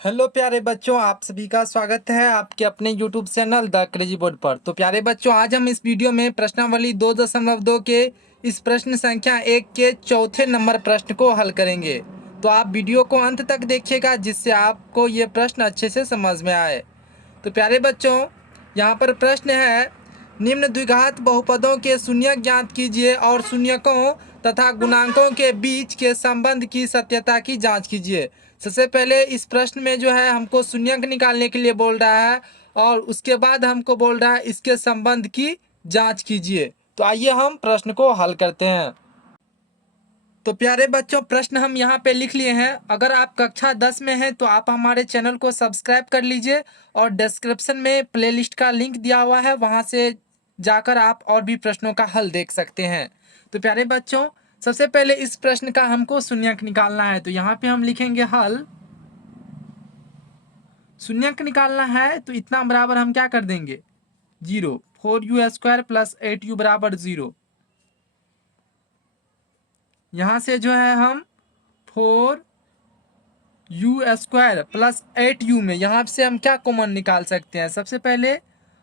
Hello प्यारे बच्चों, आप सभी का स्वागत है आपके अपने YouTube channel the crazy board पर। तो प्यारे बच्चों, आज हम इस वीडियो में प्रश्नावली 2.2 के इस प्रश्न संख्या 1 के चौथे नंबर प्रश्न को हल करेंगे। तो आप वीडियो को अंत तक देखिएगा जिससे आपको ये प्रश्न अच्छे से समझ में आए। तो प्यारे बच्चों, यहाँ पर प्रश्न है, निम्न द्विघात बहुपदों के शून्यक ज्ञात कीजिए और शून्यकों तथा गुणांकों के बीच के संबंध की सत्यता की जांच कीजिए। सबसे पहले इस प्रश्न में जो है हमको शून्यक निकालने के लिए बोल रहा है और उसके बाद हमको बोल रहा है इसके संबंध की जांच कीजिए। तो आइए हम प्रश्न को हल करते हैं। तो प्यारे बच्चों, प्रश्न हम यहाँ पे लिख लिए हैं। अगर आप कक्षा 10 में हैं तो आप हमारे चैनल को सब्सक्राइब कर लीजिए और डिस्क्रिप्शन में प्लेलिस्ट का लिंक दिया हुआ है, वहाँ से जाकर आप और भी प्रश्नों का हल देख सकते हैं। तो प्यारे बच्चों, सबसे पहले इस प्रश्न का हमको शून्यक निकालना है। तो यहाँ पे हम लिखेंगे हल। शून्यक निकालना है तो इतना बराबर हम क्या कर देंगे, 0। 4u² + 8u बराबर 0। यहाँ से जो है हम 4u² + 8u में यहाँ से हम क्या कॉमन निकाल सकते हैं। सबसे पहले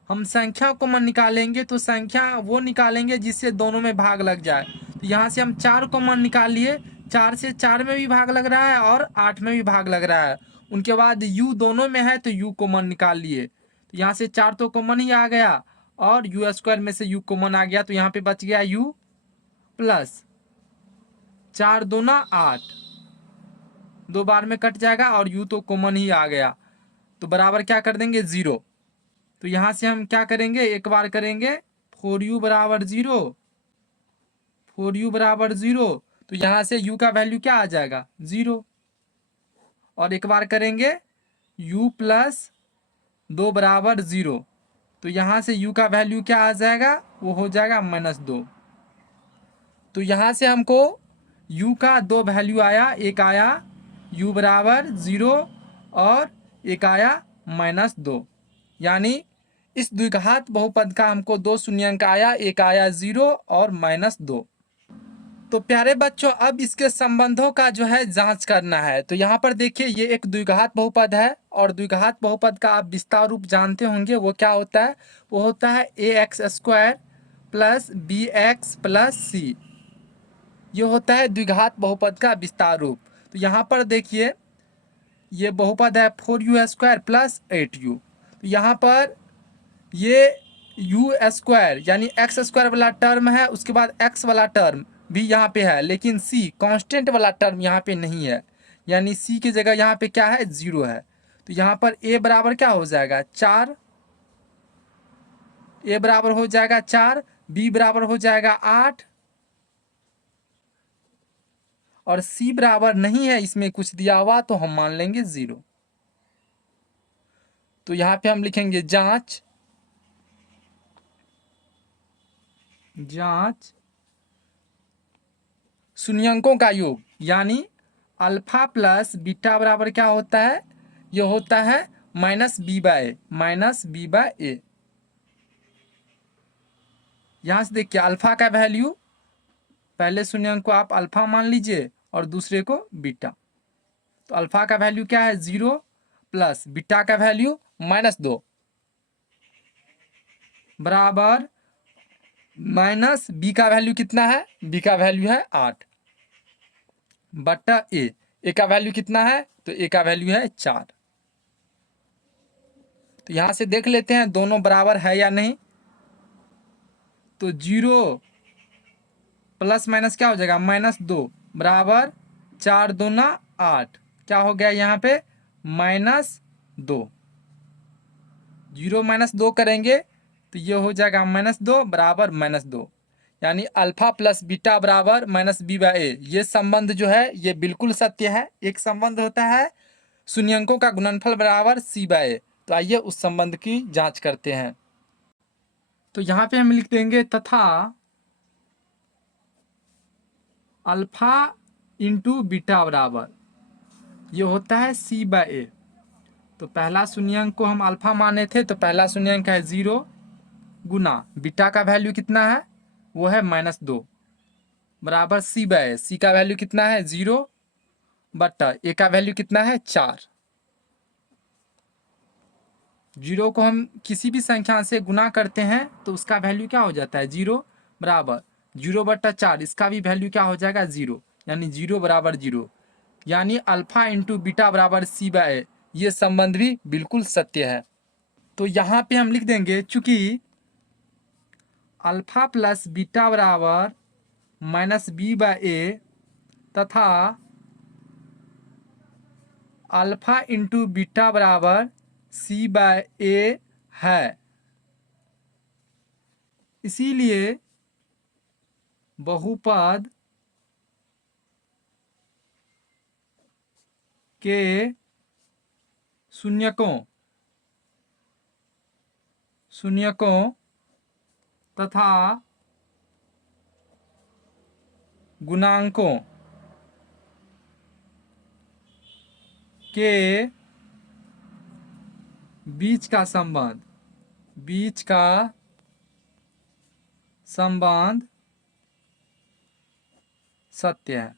हम संख्या कॉमन निकालेंगे, तो संख्या वो निकालेंगे जिससे दोनों में भाग लग जाए। तो यहाँ से हम 4 कॉमन निकाल लिए। 4 से 4 में भी भाग लग रहा है और 8 में भी भाग लग रहा है। उनके बाद u दोनों में है तो u कॉमन निकाल लिए। तो यहाँ से 4 तो कॉमन ही आ गया और u² में से u कॉमन आ गया। तो यहाँ पे बच गया u प्लस 4 दूना 8, 2 बार में कट जाएगा और u तो कॉमन ही आ गया। तो बराबर क्या कर देंगे, 0। तो यहाँ से हम क्या करेंगे, एक बार करेंगे 4u बराबर 0, 4u बराबर 0। तो यहाँ से u का वैल्यू क्या आ जाएगा, 0। और एक बार करेंगे u प्लस 2 बराबर 0। तो यहाँ से u का वैल्यू क्या आ जाएगा, वो हो जाएगा -2। तो यहाँ से हमको u का 2 वैल्यू आया, एक आया u बराबर 0 और एक आया -2। यानी इस द्विघात बहुपद का हमको 2 शून्यंक आया, एक आया 0 और -2। तो प्यारे बच्चों, अब इसके संबंधों का जो है जांच करना है। तो यहाँ पर देखिए, ये एक द्विघात बहुपद है और द्विघात बहुपद का आप विस्तार रूप जानते होंगे। वो क्या होता है, वो होता है ax² + bx + c। ये होता है द्विघात बहुपद का विस्तार रूप। तो यहाँ पर देखिए, ये बहुपद है 4u² + 8u। तो यहाँ पर ये u² यानी x² वाला टर्म है, उसके बाद x वाला टर्म भी यहाँ पे है, लेकिन c कांस्टेंट वाला टर्म यहाँ पे नहीं है। यानी c की जगह यहाँ पे क्या है, 0 है। तो यहाँ पर a बराबर क्या हो जाएगा, 4। a बराबर हो जाएगा 4, b बराबर हो जाएगा 8 और c बराबर नहीं है, इसमें कुछ दिया हुआ, तो हम मान लेंगे 0। तो यहाँ पे हम लिखेंगे जांच शून्यंकों का योग, यानी अल्फा प्लस बीटा बराबर क्या होता है, ये होता है -b/a। यहाँ से देखिए, अल्फा का वैल्यू, पहले शून्यंक को आप अल्फा मान लीजिए और दूसरे को बीटा। तो अल्फा का वैल्यू क्या है, 0 प्लस बीटा का वैल्यू -2 बराबर -b का वैल्यू कितना है, b का वैल्यू है 8 बटा a। का वैल्यू कितना है, तो a का वैल्यू है 4। तो यहाँ से देख लेते हैं दोनों बराबर है या नहीं। तो 0 प्लस माइनस क्या हो जाएगा, -2 बराबर 4 दूना 8, क्या हो गया यहाँ पे, -2। 0 -2 करेंगे तो ये हो जाएगा -2 बराबर -2। यानी अल्फा प्लस बीटा बराबर -b/a। ये संबंध जो है ये बिल्कुल सत्य है। एक संबंध होता है शून्यंकों का गुणनफल बराबर c/a। तो आइए उस संबंध की जांच करते हैं। तो यहाँ पे हम लिख देंगे तथा अल्फा इंटू बीटा बराबर, ये होता है c/a। तो पहला शून्यंक को हम अल्फा माने थे, तो पहला शून्यंक है 0 गुना बीटा का वैल्यू कितना है, वो है -2 बराबर c/a। का वैल्यू कितना है, 0 बटा a का वैल्यू कितना है, 4। जीरो को हम किसी भी संख्या से गुना करते हैं तो उसका वैल्यू क्या हो जाता है, जीरो बराबर 0/4, इसका भी वैल्यू क्या हो जाएगा, जीरो, यानी जीरो बराबर जीरो, यानी अल्फा इंटू बीटा बराबर C/A। ये संबंध भी बिल्कुल सत्य है। तो यहाँ पे हम लिख देंगे, चूंकि अल्फा प्लस बीटा बराबर -B/A तथा अल्फा इंटू बीटा बराबर C/A है, इसीलिए बहुपद के शून्यकों तथा गुणांकों के बीच का संबंध सत्य है।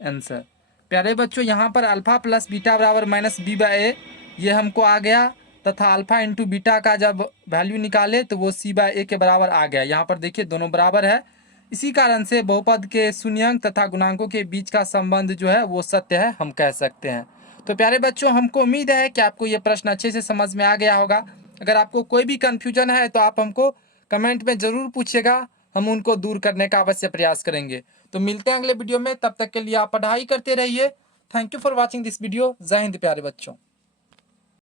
आंसर। प्यारे बच्चों, यहाँ पर अल्फा प्लस बीटा बराबर -B/A ये हमको आ गया, तथा अल्फा इंटू बीटा का जब वैल्यू निकाले तो वो C/A के बराबर आ गया। यहाँ पर देखिए दोनों बराबर है, इसी कारण से बहुपद के शून्यंक तथा गुणांकों के बीच का संबंध जो है वो सत्य है, हम कह सकते हैं। तो प्यारे बच्चों, हमको उम्मीद है कि आपको ये प्रश्न अच्छे से समझ में आ गया होगा। अगर आपको कोई भी कन्फ्यूजन है तो आप हमको कमेंट में ज़रूर पूछिएगा, हम उनको दूर करने का अवश्य प्रयास करेंगे। तो मिलते हैं अगले वीडियो में, तब तक के लिए आप पढ़ाई करते रहिए। Thank you for watching this video. जय हिंद प्यारे बच्चों।